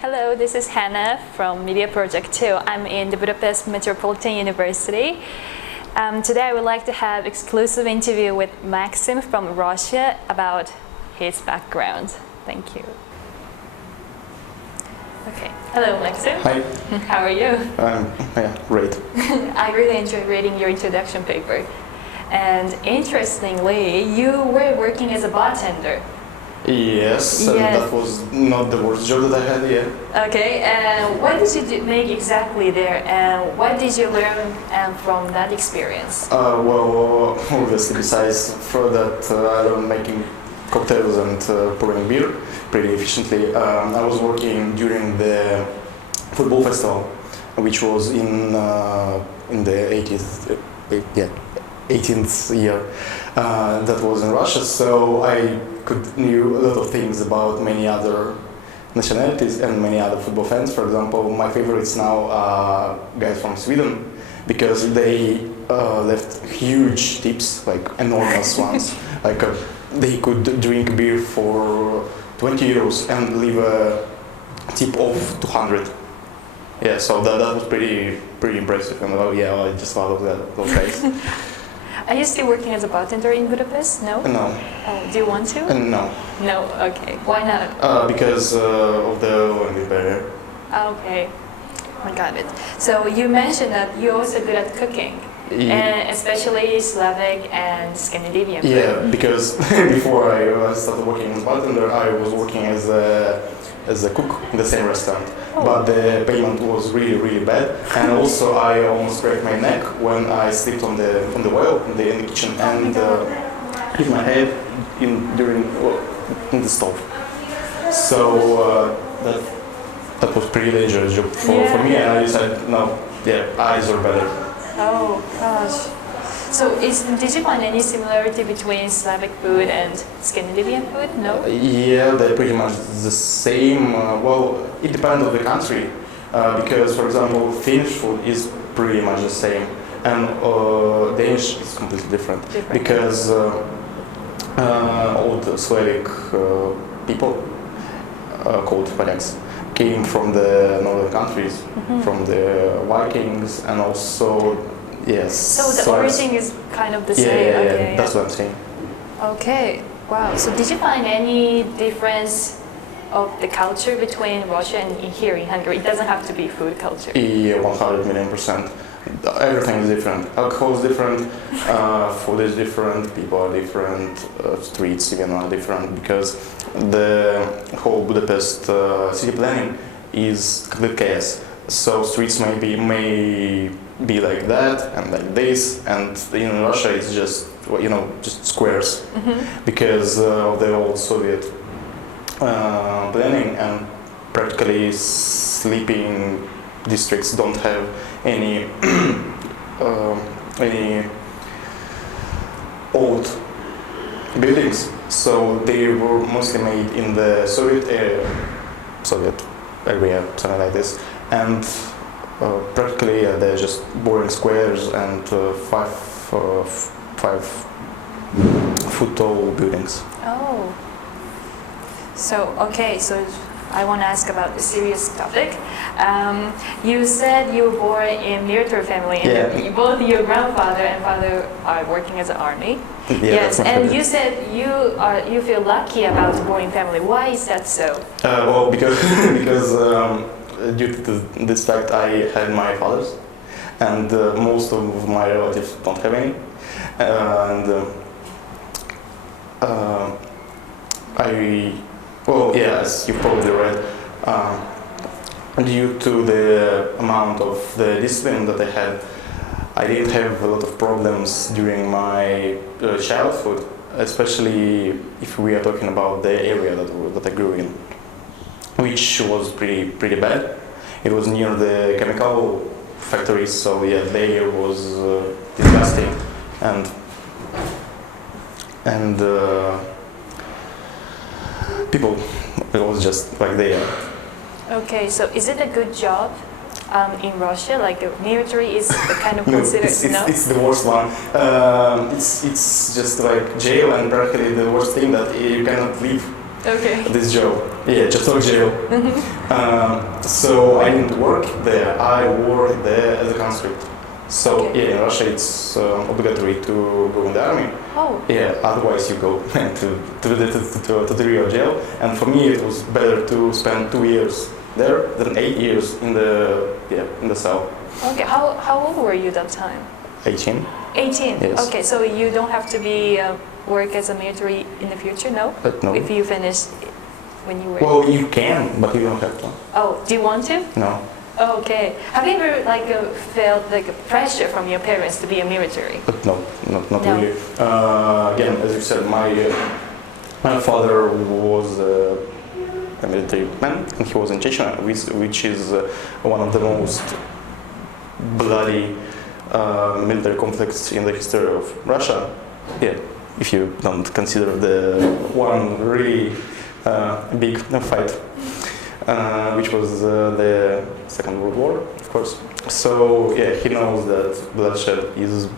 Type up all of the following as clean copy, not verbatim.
Hello, this is Hannah from Media Project 2. I'm in the Budapest Metropolitan University. Today I would like to have exclusive interview with Maxim from Russia about his background. Thank you. Okay. Hello, Maxim. Hi. How are you? Yeah, great. I really enjoyed reading your introduction paper. And interestingly, you were working as a bartender. Yes, and that was not the worst job that I had, yeah. Okay, and what did you make exactly there, and what did you learn from that experience? Well, obviously, besides for that, I learned making cocktails and pouring beer pretty efficiently. I was working during the football festival, which was in the 18th year. That was in Russia, so I knew a lot of things about many other nationalities and many other football fans. For example, my favorites now are guys from Sweden, because they left huge tips, like enormous ones. Like they could drink beer for 20 euros and leave a tip of 200. Yeah, so that was pretty impressive, and yeah, I just love those guys. Are you still working as a bartender in Budapest? No? No. Oh, do you want to? No. No? Okay. Why not? Because of the language barrier. Okay. I got it. So you mentioned that you're also good at cooking, and especially Slavic and Scandinavian food. Yeah, because before I started working as bartender, I was working as a cook in the same restaurant. Oh. But the payment was really bad, and also I almost cracked my neck when I slept on the wall in the kitchen and hit my head in the stove. So that was pretty dangerous job for me, and I decided no, yeah, eyes are better. Oh gosh. So did you find any similarity between Slavic food and Scandinavian food? No? Yeah, they're pretty much the same. Well, it depends on the country, because, for example, Finnish food is pretty much the same, and Danish is completely different. Because all the Slavic people called Polacks came from the northern countries, from the Vikings, and also yes. So the origin is kind of the same. Okay, that's what I'm saying. Okay. Wow. So did you find any difference of the culture between Russia and here in Hungary? It doesn't have to be food culture. Yeah, 100,000,000%. Everything is different. Alcohol is different, food is different, people are different, streets even are different, because the whole Budapest city planning is complete chaos. So streets may be like that and like this, and in Russia it's just just squares, because of the old Soviet planning, and practically sleeping districts don't have any old buildings, so they were mostly made in the Soviet area, something like this, and practically they're just boring squares and 5-foot tall buildings. Oh. So I want to ask about the serious topic. You said you were born in military family, and both your grandfather and father are working as an army. Yeah, yes, and you said you feel lucky about born family. Why is that so? Well, because due to this fact, I had my father's, and most of my relatives don't have any, as you probably read, due to the amount of the discipline that I had, I didn't have a lot of problems during my childhood, especially if we are talking about the area that I grew in, which was pretty bad. It was near the chemical factories, so yeah, the air was disgusting, and people, it was just like they are. Okay, so is it a good job in Russia? Like the military is kind of considered. It's the worst one. It's just like jail, and practically the worst thing that you cannot leave. Okay. this job. Yeah, just like jail. So I didn't work there. I worked there as a conscript. So Okay. yeah, in Russia it's obligatory to go in the army. Oh. Yeah, otherwise you go to the real jail. And for me it was better to spend 2 years there than 8 years in the cell. Okay. How old were you that time? 18. 18. Yes. Okay, so you don't have to be work as a military in the future, no? But no. If you finish when you were. Well, you can, but you don't have to. Oh, do you want to? No. Okay. Have you ever felt like a pressure from your parents to be a military? But no, not No. really. Again, as you said, my father was a military man, and he was in Chechnya, which is one of the most bloody military conflicts in the history of Russia. Yeah, if you don't consider the one really big fight, which was the Second World War, of course. So yeah, he knows that bloodshed is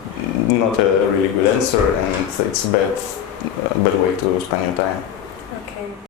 not a really good answer, and it's a bad way to spend your time. Okay.